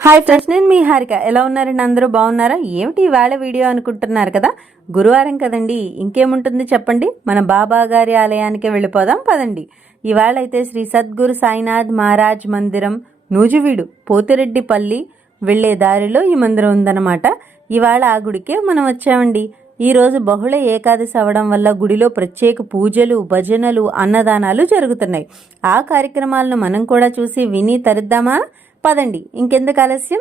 Hi friends నేను మీ హారిక. ఎలా ఉన్నారండి? అందరూ బాగున్నారా? ఏమిటి ఇవాళ వీడియో అనుకుంటున్నారు కదా? గురువారం కదండి. ఇంకేముంటుంది చెప్పండి? మన బాబా గారి ఆలయానికి వెళ్ళిపోదాం పదండి. ఇవాళ అయితే శ్రీ సద్గురు సాయినాథ్ మహారాజ్ మందిరం నూజివీడు పోతిరెడ్డిపల్లి వెళ్ళే దారిలో ఈ మందిరం ఉందన్నమాట. ఇవాళ ఆ గుడికే మనం వచ్చామండి. ఈరోజు బహుళ ఏకాదశి అవడం వల్ల గుడిలో ప్రత్యేక పూజలు భజనలు అన్నదానాలు జరుగుతున్నాయి. ఆ కార్యక్రమాలను మనం కూడా చూసి విని తరిద్దామా? పదండి. ఇంకెందుకు ఆలస్యం?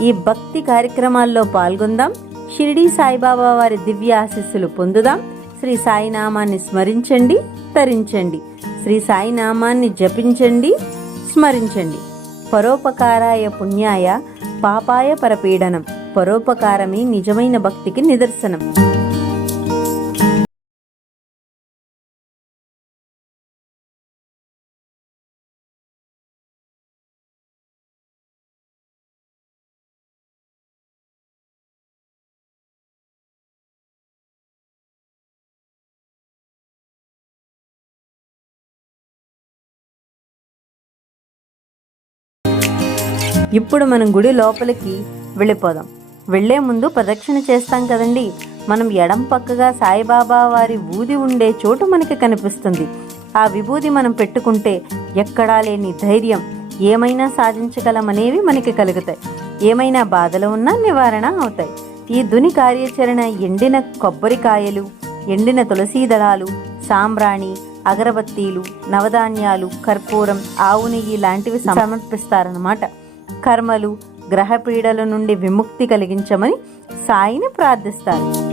ఈ భక్తి కార్యక్రమాల్లో పాల్గొందాం. షిరిడి సాయిబాబా వారి దివ్య ఆశీస్సులు పొందుదాం. శ్రీ సాయినామాన్ని స్మరించండి తరించండి. శ్రీ సాయినామాన్ని జపించండి స్మరించండి. పరోపకారాయ పుణ్యాయ పాపాయ పరపీడనం. పరోపకారమే నిజమైన భక్తికి నిదర్శనం. ఇప్పుడు మనం గుడి లోపలికి వెళ్ళిపోదాం. వెళ్ళే ముందు ప్రదక్షిణ చేస్తాం కదండి. మనం ఎడం పక్కగా సాయిబాబా వారి ఊది ఉండే చోటు మనకి కనిపిస్తుంది. ఆ విభూది మనం పెట్టుకుంటే ఎక్కడా లేని ధైర్యం ఏమైనా సాధించగలమనేవి మనకి కలుగుతాయి. ఏమైనా బాధలు ఉన్నా నివారణ అవుతాయి. ఈ దుని కార్యాచరణ ఎండిన కొబ్బరికాయలు ఎండిన తులసీ దళాలు సాంబ్రాణి అగరబత్తీలు నవధాన్యాలు కర్పూరం ఆవు నెయ్యి లాంటివి సమర్పిస్తారన్నమాట. కర్మలు గ్రహపీడల నుండి విముక్తి కలిగించమని సాయిని ప్రార్థిస్తారు.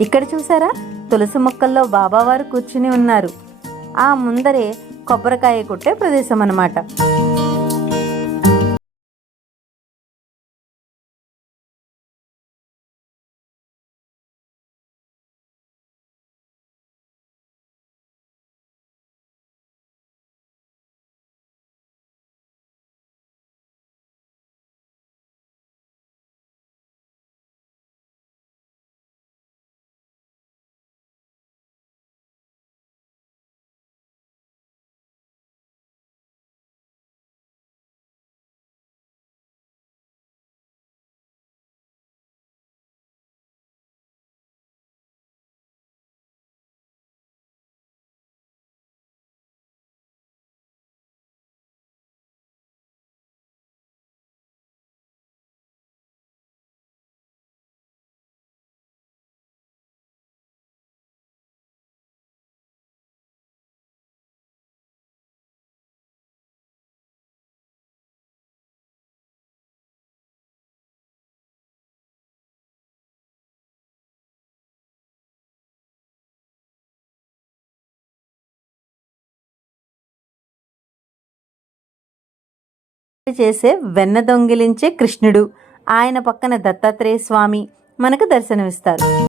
ఇక్కడ చూసారా? తులసి మొక్కల్లో బాబావారు కూర్చుని ఉన్నారు. ఆ ముందరే కొబ్బరికాయ కొట్టే ప్రదేశం అన్నమాట చేసే వెన్న దొంగిలించే కృష్ణుడు. ఆయన పక్కన దత్తాత్రేయ స్వామి మనకు దర్శనమిస్తారు.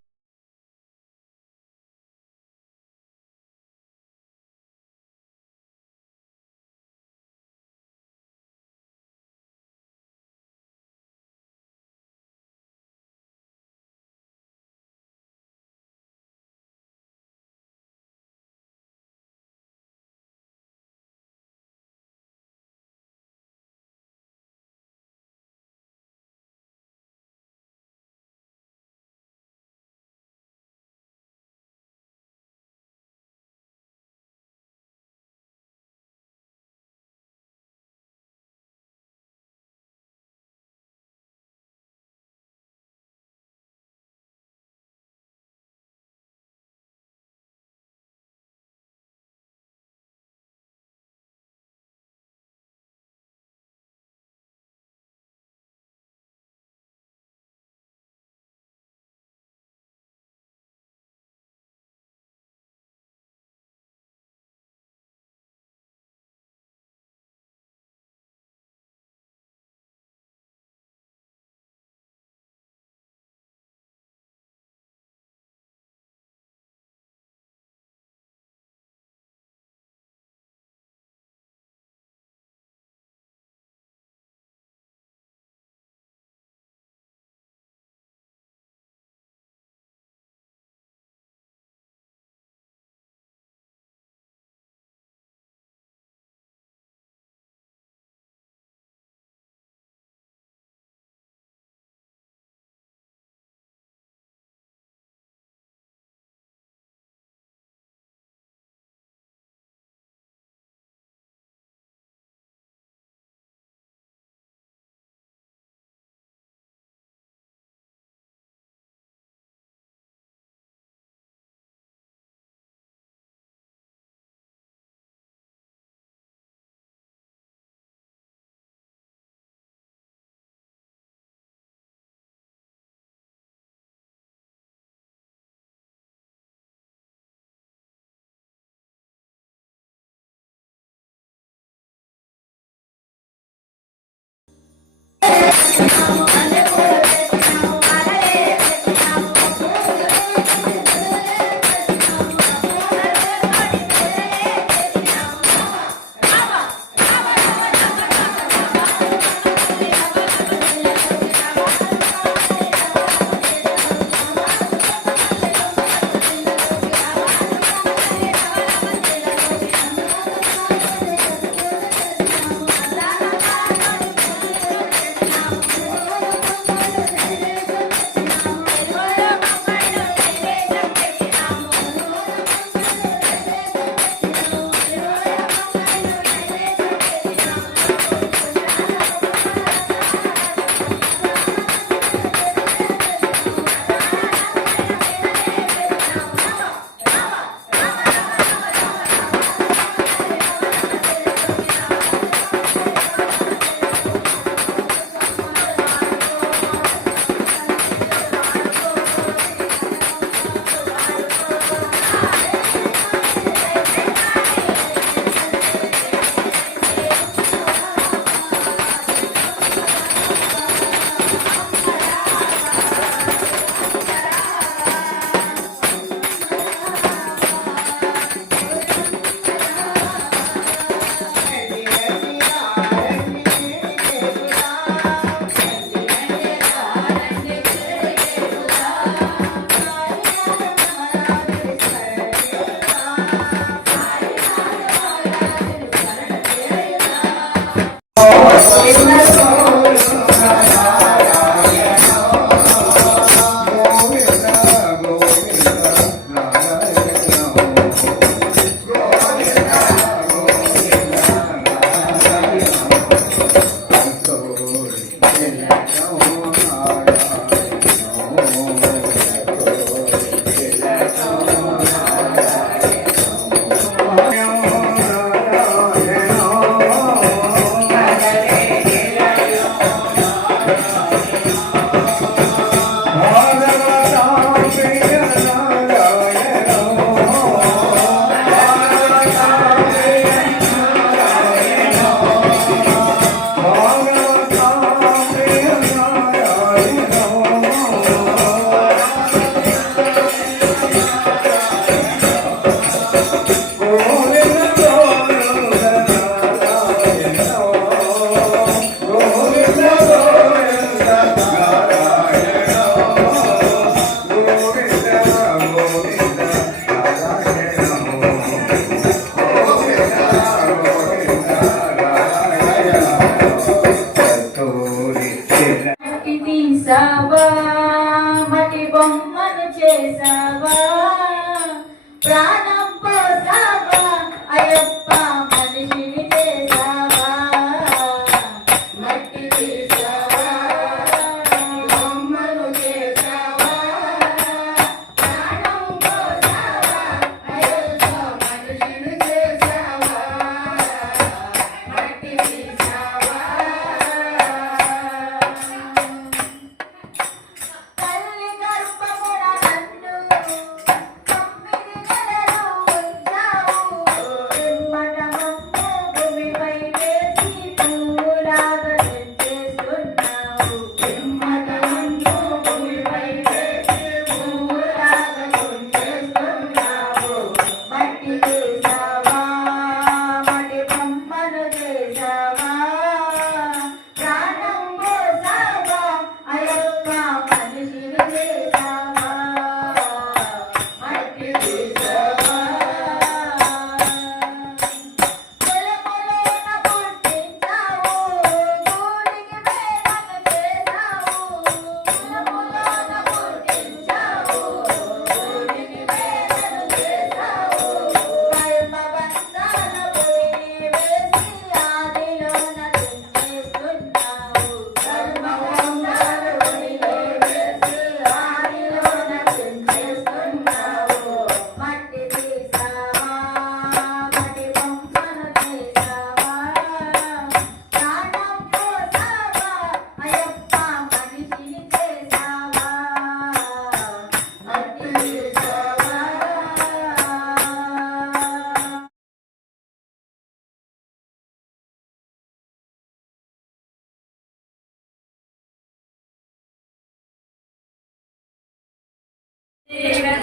Oh.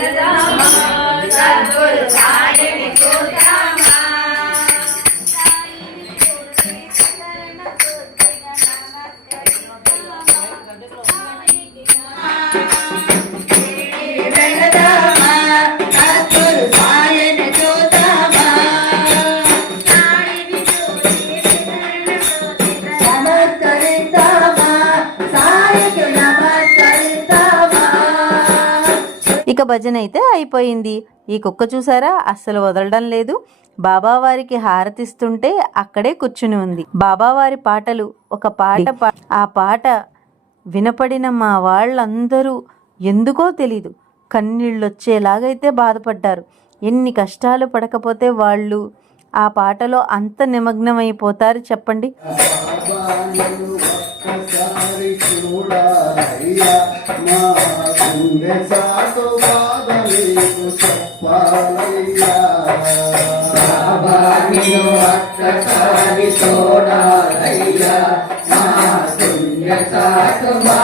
ఇక భజన అయితే అయిపోయింది. ఈ కుక్క చూసారా? అస్సలు వదలడం లేదు. బాబావారికి హారతిస్తుంటే అక్కడే కూర్చుని ఉంది. బాబావారి పాటలు ఒక పాట పా- ఆ పాట వినపడిన మా వాళ్ళందరూ ఎందుకో తెలీదు. కన్నీళ్ళొచ్చేలాగైతే బాధపడ్డారు. ఎన్ని కష్టాలు పడకపోతే వాళ్ళు ఆ పాటలో అంత నిమగ్నమైపోతారు చెప్పండి? మా చెప్పాలయ్యా బాబా నిన్ను ఒక్కసారి మా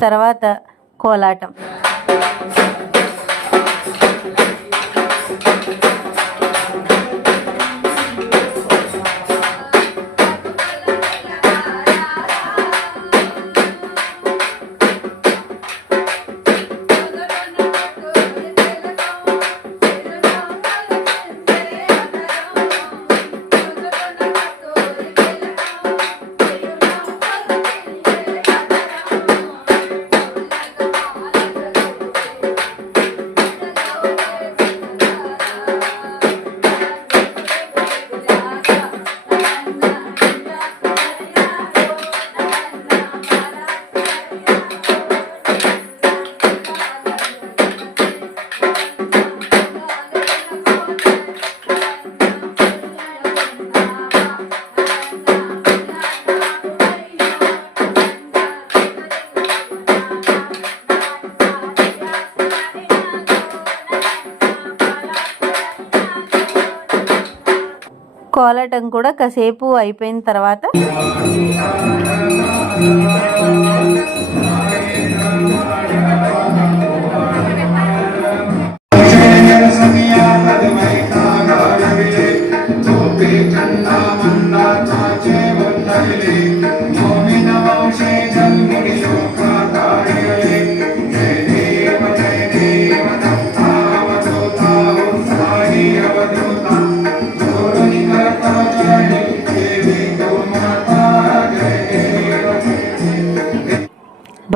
తర్వాత కోలాటం. కోలటం కూడా కాసేపు అయిపోయిన తర్వాత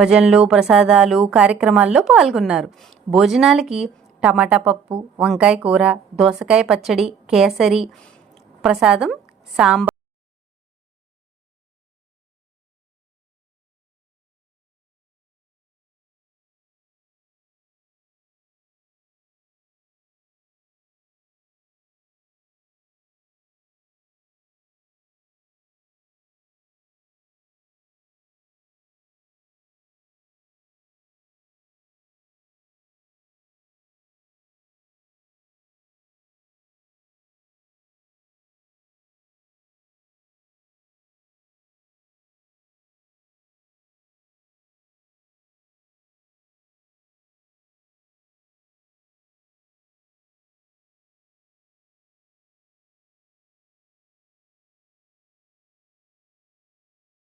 భజనలు ప్రసాదాలు కార్యక్రమాల్లో పాల్గొన్నారు. భోజనాలకి టమాటా పప్పు వంకాయ కూర దోసకాయ పచ్చడి కేసరి ప్రసాదం సాంబార్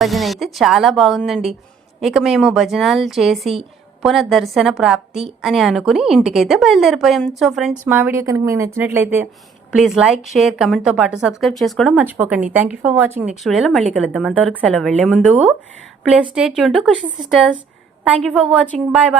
భజన అయితే చాలా బాగుందండి. ఇక మేము భజనాలు చేసి పునర్దర్శన ప్రాప్తి అని అనుకుని ఇంటికైతే బయలుదేరిపోయాం. సో ఫ్రెండ్స్ మా వీడియో కనుక మీకు నచ్చినట్లయితే ప్లీజ్ లైక్ షేర్ కమెంట్తో పాటు సబ్స్క్రైబ్ చేసుకోవడం మర్చిపోకండి. Thank you for watching next వీడియోలో మళ్ళీ కలుద్దాం. అంతవరకు సెలవు వెళ్ళే ముందు play state Yoon to Khushi sisters. Thank you for watching bye bye